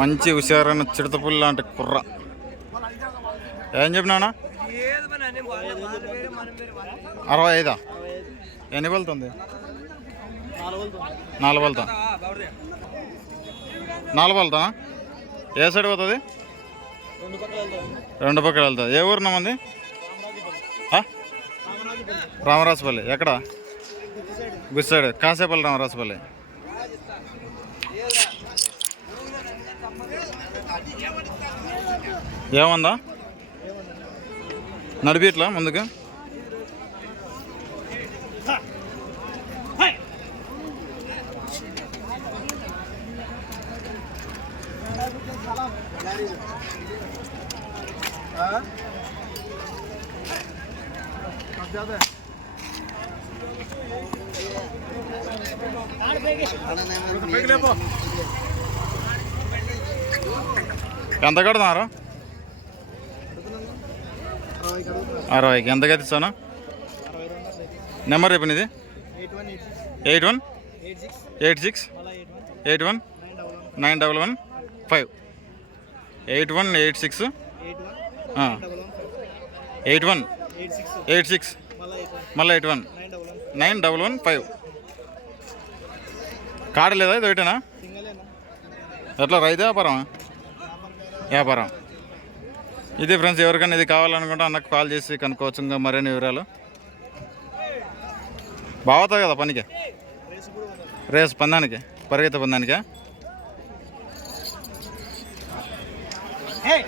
మంచి హుషారైన చిడతపుల్లి లాంటి కుర్ర. ఏం చెప్పినానా అరవై ఐదా ఎన్ని వెళ్తుంది నాలుగు వెళ్తా నాలుగు వెళ్తా ఏ సైడ్ పోతుంది? రెండు పక్కల వెళ్తుంది. ఏ ఊరు మంది రామరాజపల్లి. ఎక్కడ? గుడ్ కాసేపల్లి రామరాజపల్లి. ఏముందా నడిపిట్లా ముందుకు ఎంత కడుతున్నారు? అరవైకి. ఎంత కట్టిస్తాను నెంబర్ చెప్పండి ఇది eight one? Eight six? Eight one? Nine double one? Five. Eight one eight six? Eight one? Eight six? మళ్ళీ eight one? Nine double one five. కాడ లేదా ఇది ఒకటేనా? ఎట్లా రైతు వ్యాపారం వ్యాపారం. ఇది ఫ్రెండ్స్ ఎవరికైనా ఇది కావాలనుకుంటే అన్నకు కాల్ చేసి కనుక్కోవచ్చు ఇంకా మరిన్ని వివరాలు. బాగుతాయి కదా పనికి? రేసు పందానికి? పరిగెత్త పందానికా? Hey!